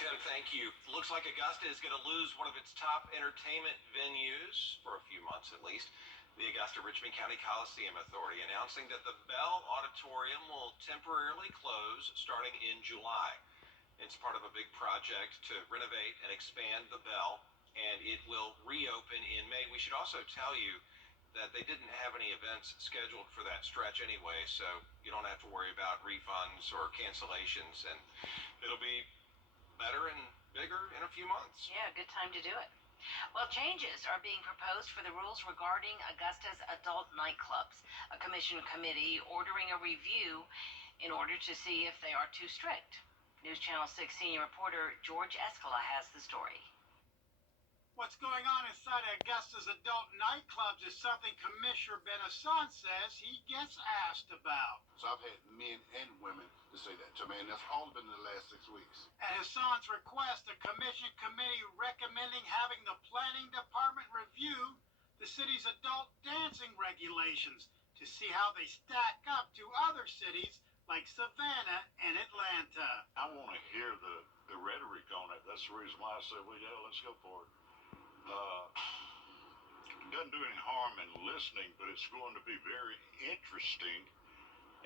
Tim, thank you. Looks like Augusta is going to lose one of its top entertainment venues for a few months at least. The Augusta-Richmond County Coliseum Authority announcing that the Bell Auditorium will temporarily close starting in July. It's part of a big project to renovate and expand the Bell, and it will reopen in May. We should also tell you that they didn't have any events scheduled for that stretch anyway, so you don't have to worry about refunds or cancellations, and it'll be better and bigger in a few months. Yeah, good time to do it. Well, changes are being proposed for the rules regarding Augusta's adult nightclubs. A commission committee ordering a review in order to see if they are too strict. News Channel 6 senior reporter George Escala has the story. What's going on inside Augusta's adult nightclubs is something Commissioner Ben says he gets asked about. So I've had men and women to say that to me, and that's all been in the last 6 weeks. At Hassan's request, the commission committee recommending having the planning department review the city's adult dancing regulations to see how they stack up to other cities like Savannah and Atlanta. I want to hear the rhetoric on it. That's the reason why I said, well, yeah, let's go for it. It doesn't do any harm in listening, but it's going to be very interesting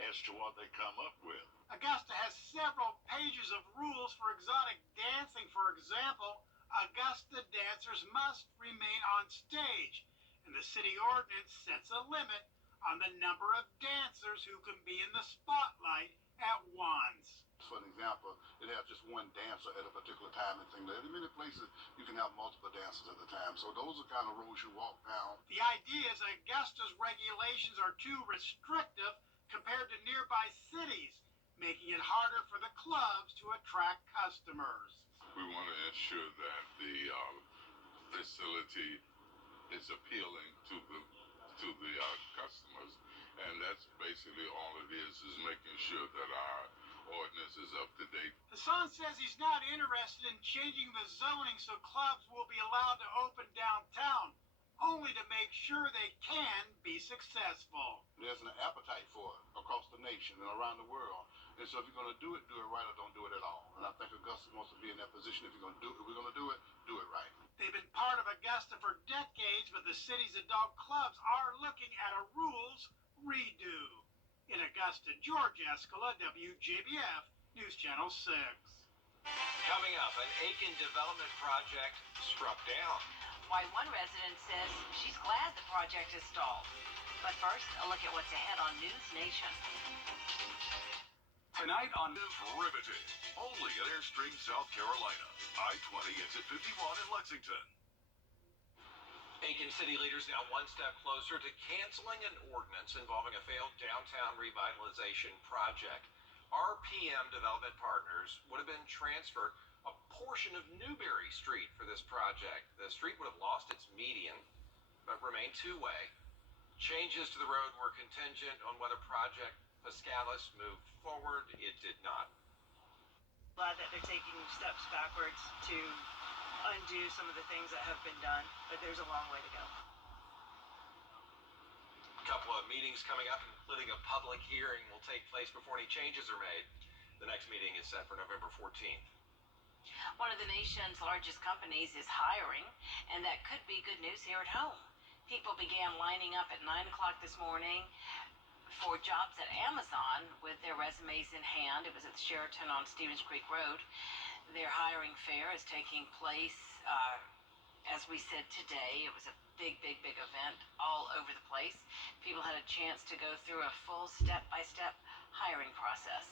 as to what they come up with. Augusta has several pages of rules for exotic dancing. For example, Augusta dancers must remain on stage, and the city ordinance sets a limit on the number of dancers who can be in the spotlight at once. For an example, it has just one dancer at a particular time and thing. In many places, you can have multiple dancers at a time. So those are kind of rules you walk down. The idea is Augusta's regulations are too restrictive compared to nearby cities, making it harder for the clubs to attract customers. We want to ensure that the facility is appealing to the customers, and that's basically all it is making sure that our ordinance is up to date. Hassan says he's not interested in changing the zoning so clubs will be allowed to open downtown, only to make sure they can be successful. There's an appetite for it across the nation and around the world. And so if you're going to do it right, or don't do it at all. And I think Augusta wants to be in that position. If we're going to do it right. They've been part of Augusta for decades, but the city's adult clubs are looking at a rules redo. In Augusta, George Escala, Wjbf, News Channel 6. Coming up, an Aiken development project struck down. Why one resident says she's glad the project is stalled. But first, a look at what's ahead on News Nation. Tonight on Riveting, only at Airstream, South Carolina. I-20 exit 51 in Lexington. Aiken city leaders now one step closer to canceling an ordinance involving a failed downtown revitalization project. RPM Development Partners would have been transferred a portion of Newberry Street for this project. The street would have lost its median, but remained two-way. Changes to the road were contingent on whether Project Pascalis moved forward. It did not. Glad that they're taking steps backwards to undo some of the things that have been done, but there's a long way to go. A couple of meetings coming up, including a public hearing, will take place before any changes are made. The next meeting is set for November 14th. One of the nation's largest companies is hiring, and that could be good news here at home. People began lining up at 9 o'clock this morning for jobs at Amazon with their resumes in hand. It was at the Sheraton on Stevens Creek Road. Their hiring fair is taking place, as we said today. It was a big event all over the place. People had a chance to go through a full step-by-step hiring process.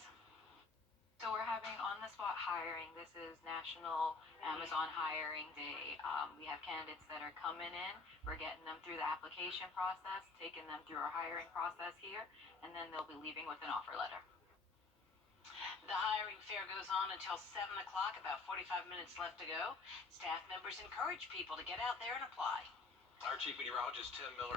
So we're having on-the-spot hiring. This is National Amazon Hiring Day. We have candidates that are coming in. We're getting them through the application process, taking them through our hiring process here, and then they'll be leaving with an offer letter. The hiring fair goes on until 7 o'clock, about 45 minutes left to go. Staff members encourage people to get out there and apply. Our chief meteorologist Tim Miller